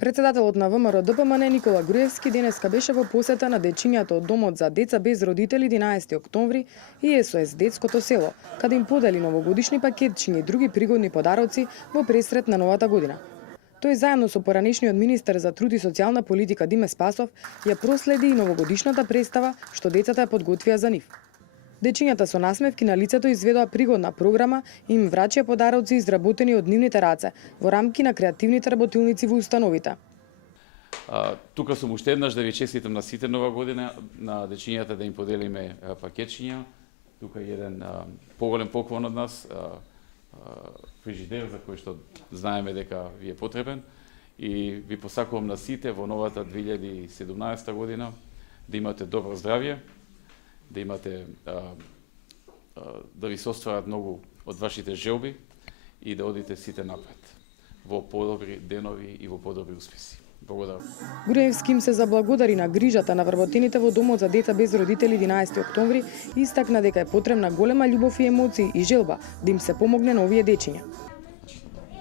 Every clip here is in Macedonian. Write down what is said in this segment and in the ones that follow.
Председателот на ВМРО ДПМН Никола Груевски денеска беше во посета на дечињата од Домот за деца без родители 11 октомври и СОС Детското село, каде им подели новогодишни пакетчиња и други пригодни подароци во пресрет на новата година. Тој заедно со поранешниот министер за труд и социјална политика Диме Спасов ја проследи и новогодишната представа што децата ја подготвија за нив. Дечињата со насмевки на лицето изведоа пригодна програма и им врачија подароци изработени од нивните раце во рамки на креативните работилници во установите. Тука сум уште еднаш да ви честитам на сите нова година, на дечињата да им поделиме пакетчиња. Тука е еден поголем поклон од нас, фрижидер за кој што знаеме дека ви е потребен, и ви посакувам на сите во новата 2017 година да имате добро здравје, да имате да ви се остварат многу од вашите желби и да одите сите напред во подобри денови и во подобри успеси. Благодарам. Груевски им се заблагодари на грижата на вработените во Домот за деца без родители 11 октомври и истакна дека е потребна голема љубов и емоции и желба да им се помогне на овие дечиња.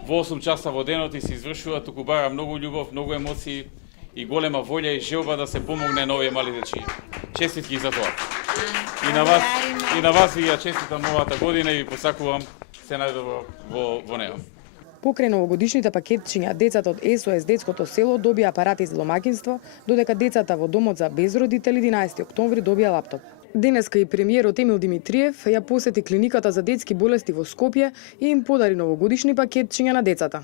Во 8 часа во денот и се извршува, туку бара многу љубов, многу емоции и голема волја и желба да се помогне на овие мали дечиња. Честитки за тоа. И на вас ви ја честитам новата година и ви посакувам се најдобро во неа. Покрај новогодишните пакетчиња, децата од СОС Детското село добија апарати за домаќинство, додека децата во Домот за без родители 11 октомври добија лаптоп. Денеска и премиерот Емил Димитриев ја посети клиниката за детски болести во Скопје и им подари новогодишни пакетчиња на децата.